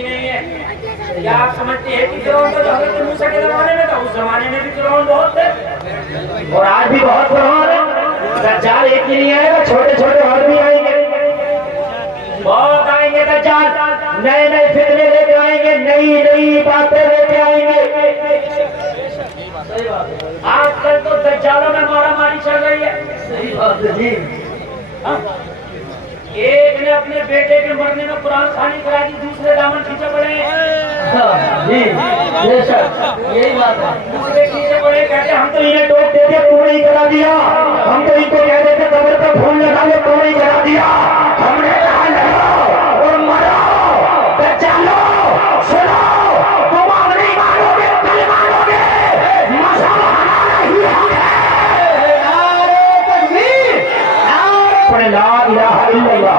نہیں ہے. کیا آپ سمجھتے ہیں کہ فرعون تو حضرت موسیٰ کے زمانے میں تھا؟ اس زمانے میں بھی فرعون بہت تھے اور آج بھی بہت فرعون ہے. دجال ایک ہی نہیں آئے گا، چھوٹے چھوٹے اور بھی آئیں گے، بہت آئیں گے. دجال نئے نئے فتنے لے کے آئیں گے، نئی نئی باتیں لے کے آئیں گے. آج کل تو دجالوں میں مارا ماری چل رہی ہے. ایک نے اپنے بیٹے کے مرنے میں قرآن خوانی کرا دی، دوسرے دامن کھینچے پڑے ہیں. یہی بات ہے. دوسرے کھینچے پڑے کہتے ہم تو انہیں ٹوک دیتے تو نہیں کرا دیا، ہم تو ان کو کہہ دیتے قبر پہ پھول لگا لے تو نہیں کرا دیا. ہم نے کہا لڑو اور مرو. دجالو سنو، تم اب نہیں مانو گے، کل مانو گے. مذہب ہمارا ہی ہے. پڑھے لا الہ الا اللہ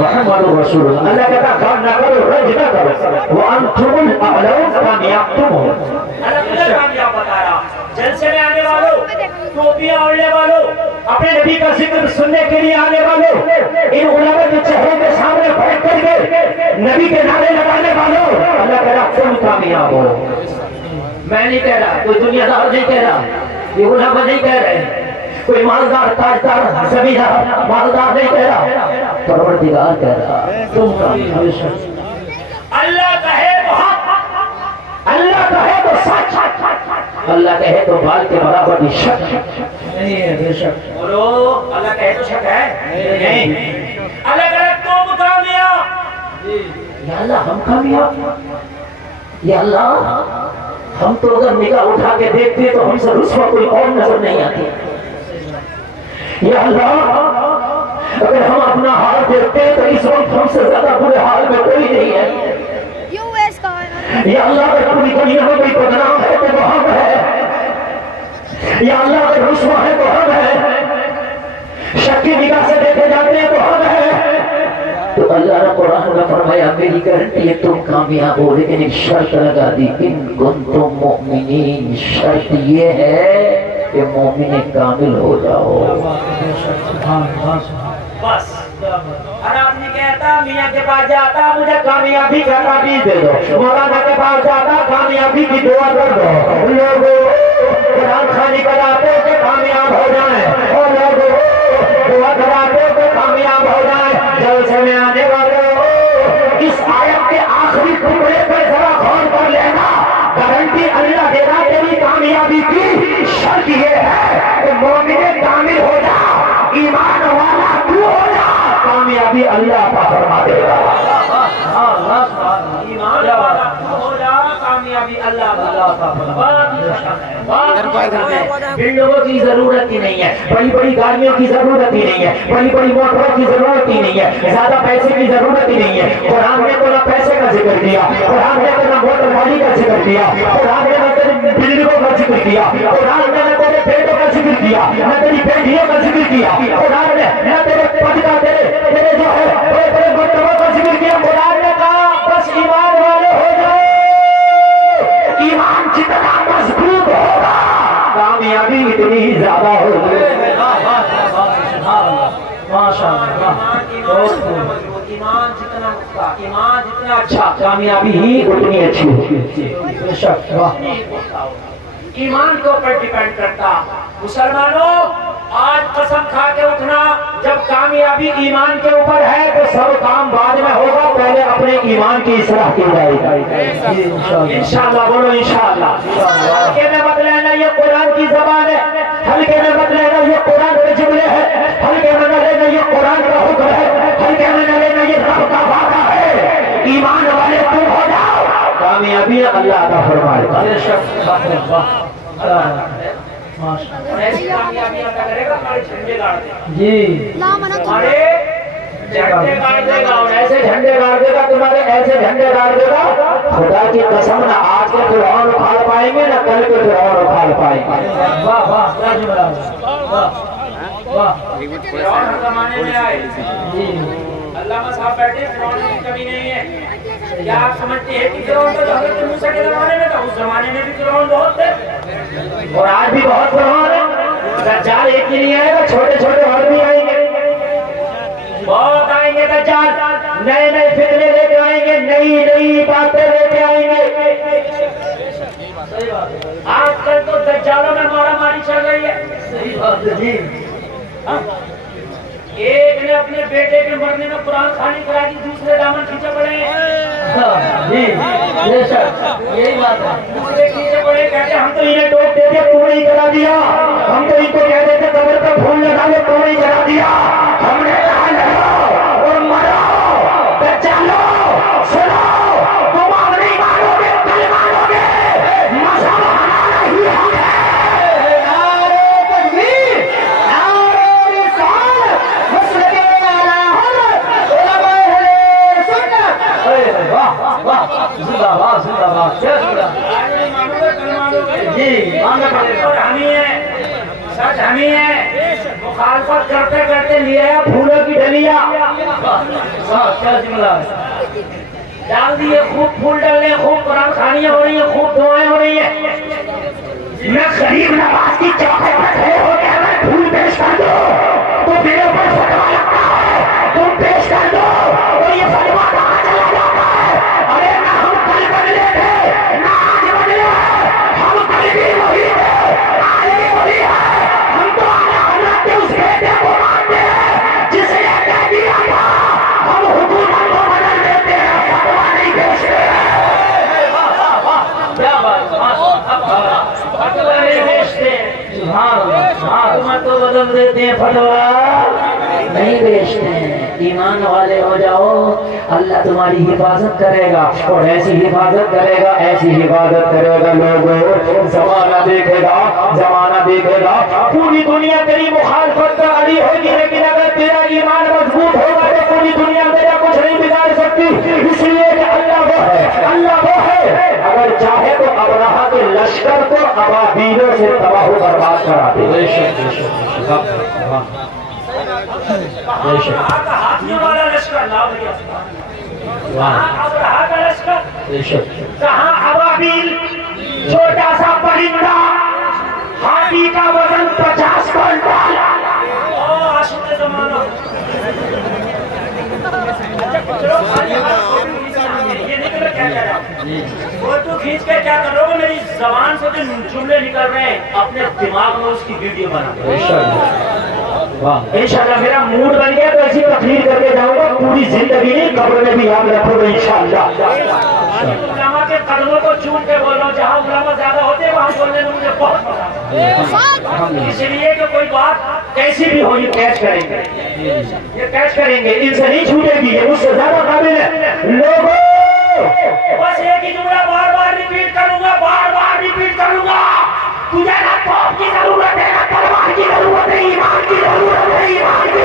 محمد رسول اللہ. اللہ کہتا کام نہ کرو، رنج نہ کرو، وانتم الاعلون. کامیاب تم ہو. اللہ تمہیں کامیاب بتا رہا. جلسے میں آنے والوں، ٹوپیاں اوڑھنے والوں، اپنے نبی کا ذکر سننے کے لیے آنے والوں، ان علماء کے چہروں کے سامنے بیٹھ کر کے نبی کے نعرے لگانے والوں، اللہ کہہ رہا تم کامیاب ہو. میں نہیں کہہ رہا، کوئی دنیا دار نہیں کہہ رہا، یہ علماء نہیں کہہ رہے، کوئی مالدار تاجدار زمیندار مالدار نہیں کہہ رہا، پروردگار کہہ رہا تم کامیاب. اللہ کہے تو حق، اللہ کہے تو سچ، اللہ کہے تو بال کے برابر بھی شک نہیں ہے. بے شک بولو، اللہ کہے تو شک ہے نہیں. اللہ کہے تم کامیاب. یا اللہ ہم کامیاب. یا اللہ ہم تو اگر نگاہ اٹھا کے دیکھتے تو ہم سے رسوا کوئی اور نظر نہیں آتی. یا اللہ اگر ہم اپنا حال دیکھتے تو اس وقت ہم سے زیادہ برے حال میں کوئی نہیں ہے. یا اللہ اگر پوری دنیا میں کوئی بدنام ہے تو وہ ہم ہے. یا اللہ اگر رسوا ہے تو ہم ہے، شک کی نگاہ سے دیکھے جاتے ہیں تو ہم ہے. تو اللہ نے قرآن میں فرمایا میری گارنٹی ہے تم کامیاب ہو، لیکن ایک شرط لگا دی، ان کنتم مؤمنین. شرط یہ ہے کہ مومن کامل ہو جاؤ. بس ہر آدمی کہتا میاں کے پاس جاتا مجھے کامیابی کا تعبیر دے دو، مولانا کے پاس جاتا کامیابی کی دعا کر دو. لوگوں قرآن خوانی کراتے کہ کامیاب ہو جائیں، اور لوگوں دعا کراتے کہ کامیاب ہو جائیں. جلسے میں آنے والوں اس آیت کے آخری ٹکڑے پر ذرا غور کر لینا. گارنٹی اللہ دے رہا تیری کامیابی کی. شرط یہ ہے کہ مومن کامل ہو جا، ایمان والا تو ہو جا، کامیابی اللہ کا فرما دے گا. ایمان والا تو ہو جا، کامیابی اللہ کا فرما دے گا. بلڈنگوں کی ضرورت ہی نہیں ہے، بڑی بڑی گاڑیوں کی ضرورت ہی نہیں ہے، بڑی بڑی موٹروں کی ضرورت ہی نہیں ہے، زیادہ پیسے کی ضرورت ہی نہیں ہے. قرآن نے تو نہ پیسے کا ذکر کیا، قرآن نے تو نہ موٹر گاڑی کا ذکر کیا، قرآن نے نہ بلڈنگوں کا ذکر کیا، قرآن نے نہ تیرے پیٹوں کا ذکر کیا، نہ تیری بیٹیوں کا ذکر کیا، قرآن نے نہ تیرے پد کا تیرے جو ہے بڑے بڑے مرتبوں کا ذکر کیا. قرآن نے کہا بس ایمان والے ہو جاؤ. ایمان جتنا مضبوط ہوگا کامیابی اتنی ہی زیادہ ہوگی. ایمان جتنا اچھا کامیابی ہی اتنی اچھی ہوگی. ایمان کے اوپر ڈیپینڈ کرتا. مسلمانوں آج قسم کھا کے اٹھنا، جب کامیابی ایمان کے اوپر ہے تو سب کام بعد میں ہوگا، پہلے اپنے ایمان کی اصلاح کی جائے گی. انشاءاللہ بولو انشاءاللہ. ہلکے میں مت لینا یہ قرآن کی زبان ہے، ہلکے میں مت لینا یہ قرآن کے جملے ہیں، ہلکے میں نہ لینا یہ قرآن کا حکم ہے، ہلکے میں نہ لینا یہ رب کا وعدہ ہے. ایمان والے تم ہو جاؤ، کامیابی اللہ کا فرمائے گا. ایسی کامیابی اللہ کرے گا ہمارے جھنڈے گاڑ دے گا. جی ہمارے جھنڈے گاڑ دے گا، اور ایسے جھنڈے گاڑ دے گا، تمہارے ایسے جھنڈے گاڑ دے گا. خدا کی قسم نہ آج کے فرعون اکھاڑ پائیں گے نہ کل کے فرعون اکھاڑ پائیں گے. واہ واہ فرعون زمانے میں آئے. علامہ صاحب بیٹھے، فرعون کی کمی نہیں ہے. کیا آپ سمجھتے ہیں کہ فرعون تو حضرت موسیٰ کے زمانے میں تھا؟ اس زمانے میں بھی فرعون بہت تھے اور آج بھی بہت فرعون ہے. دجال ایک ہی نہیں آئے گا، چھوٹے چھوٹے اور بھی آئیں گے، بہت آئیں گے. دجال نئے نئے فتنے لے کے آئیں گے، نئی نئی آج کل تو دجالوں میں مارا ماری چل رہی ہے. ایک نے اپنے بیٹے کے مرنے میں قرآن خوانی کرا دی, دوسرے دامن کھینچے پڑے ہیں. یہی بات ہے, دوسرے کھینچے پڑے کہتے ہم تو انہیں ٹوک دیتے تو نہیں کرا دیا, ہم تو ان کو کہہ دیتے قبر پہ پھول لگا لے تو نہیں کرا دیا. ہم نے کہا لڑو اور مرو, دجالو سنو, تم اب نہیں مانو گے, کل مانو گے, مذہب ہمارا ہی حق ہے. سچ ہمیں ہے, مخالفت کرتے کرتے لے آیا پھولوں کی ڈلیا, ڈال دیے, خوب پھول ڈال رہے, خوب قرآن خوانیاں ہو رہی ہیں, خوب دعائیں ہو رہی ہیں. میں غریب نواز کی چوکھے پر کھڑے ہو کے میں پھول پیش کر دو تو میرے اوپر فتوا لگتا ہے, تم پیش کر دو اور یہ فتوا کہاں چلا جاتا ہے. ارے نہ ہم کل بدلے تھے نہ آج بدلے, ہم کل بھی وہی تھے آج بھی وہی ہے. ہم تو اعلیٰ حضرت کے اس بیٹے کو مانتے ہیں جس نے کہہ دیا تھا ہم حکومت کو بدل دیتے ہیں, فتوا نہیں بیچتے ہیں. کیا بات, فتوا نہیں بیچتے ہیں, حکومت کو بدل دیتے ہیں, فتوا نہیں بیچتے ہیں. ایمان والے ہو جاؤ, اللہ تمہاری حفاظت کرے گا, اور ایسی حفاظت کرے گا, ایسی حفاظت کرے گا. لوگوں زمانہ دیکھے گا, زمانہ دیکھے گا, پوری دنیا تیری مخالفت کا علی ہوگی, لیکن اگر تیرا ایمان مضبوط ہوگا تو پوری دنیا تیرا کچھ نہیں بگاڑ سکتی. اس لیے کہ اللہ وہ ہے, اللہ وہ ہے, اگر چاہے تو ابرہہ کے لشکر کو ابابیلوں سے تباہ و برباد کرا دے. ہاتھیوں والا لشکر, ابرہہ کا لشکر, کہاں ابابیل چھوٹا سا پرندہ, ہاتھی کا وزن 50 کنٹل. عاشق زمانہ فوٹو کھینچ کے کیا کرو گے, میری زبان سے جو جملے نکل رہے ہیں اپنے دماغ میں اس کی ویڈیو بنا. انشاءاللہ میرا موڈ بن گیا تو ایسی تقریر کر کے جاؤں گا, پوری زندگی نہیں قبر میں بھی یاد رکھو گے انشاءاللہ. علماء کے قدموں کو چوم کے بول رہا ہوں, جہاں علماء زیادہ ہوتے ہیں وہاں بولنے میں مجھے بہت مزہ. اس لیے کہ کوئی بات کیسی بھی ہو یہ کیچ کریں گے, یہ کیچ کریں گے, ان سے نہیں چھوٹے گی, یہ مجھ سے زیادہ قابل ہے. لوگوں بس ایک ہی جملہ بار بار ریپیٹ کروں گا, بار بار ریپیٹ کروں گا. تجھے نہ توپ کی ضرورت ہے, نہ تلوار کی ضرورت ہے, ایمان کی ضرورت ہے, ایمان کی.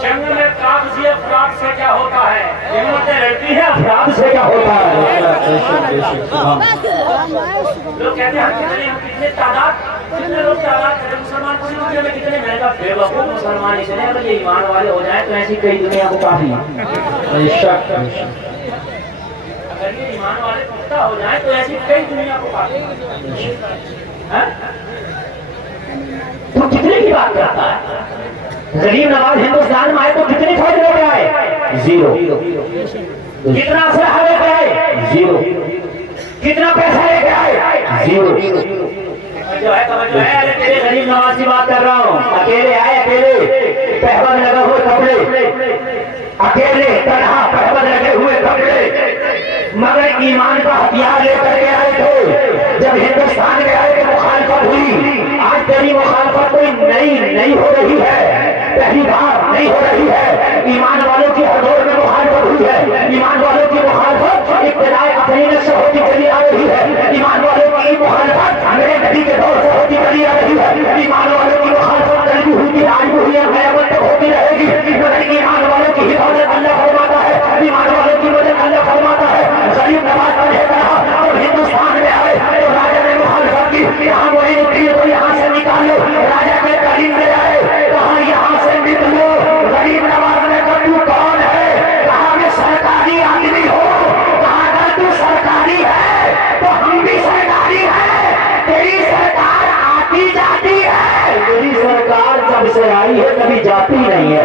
جنگ میں قابضی افراد سے کیا ہوتا ہے, ہمتیں لڑتی ہیں افراد سے کیا ہوتا ہے. لوگ کہتے ہیں کتنے تعداد, کتنے لوگ تعداد کریں مسلمان پوری دنیا میں کتنے, میں کہا بے وقوف مسلمان اتنے, اگر یہ ایمان والے ہو جائیں تو ایسی کئی دنیا کو کافی ہے. اگر یہ ایمان والے پختہ ہو جائیں تو ایسی کئی دنیا کو کافی ہے. تو کتنے کی بات کرتا ہے, غریب نواز ہندوستان میں آئے تو کتنی فوج لے کے آئے, زیرو. کتنا اسلحہ لے کے آئے, زیرو. کتنا پیسہ لے کے آئے, زیرو. جو ہے تیرے غریب نواز کی بات کر رہا ہوں, اکیلے آئے, اکیلے پہبند لگے ہوئے کپڑے, اکیلے تنہا پہبند لگے ہوئے کپڑے, مگر ایمان کا ہتھیار لے کر کے آئے تھے. جب ہندوستان میں آئے تو مخالفت ہوئی. آج تیری مخالفت کوئی نئی ہو رہی ہے, پہلی بار نہیں ہو رہی ہے. ایمان والوں کی ہر دور میں مخالفت ہوئی ہے. ایمان والوں کی مخالفت ابتدائی اپنی سے ہوتی چلی آ رہی ہے. ایمان والوں کی مخالفت میرے نبی کے دور سے ہوتی چلی آ رہی ہے. ایمان والوں کی مخالفت کل بھی ہوئی, آج بھی ہوئی, قیامت تک ہوتی رہے گی. مگر ایمان والوں کی حفاظت اللہ فرماتا ہے, ایمان والوں کی مدد اللہ فرماتا ہے. غریب نواز کا یہ کہا اور ہندوستان میں آئے تو راجا نے مخالفت کی, یہاں وہی نکلی تو یہاں سے نکال لو. راجا کے کریم میں آئے, کہاں یہاں سے نکلو. غریب نواز نے کہا تو کون ہے, کہا میں سرکاری آدمی ہوں. کہا اگر تو سرکاری ہے تو ہم بھی سرکاری ہیں. تیری سرکار آتی جاتی ہے, میری سرکار جب سے آئی ہے کبھی جاتی نہیں ہے.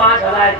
5000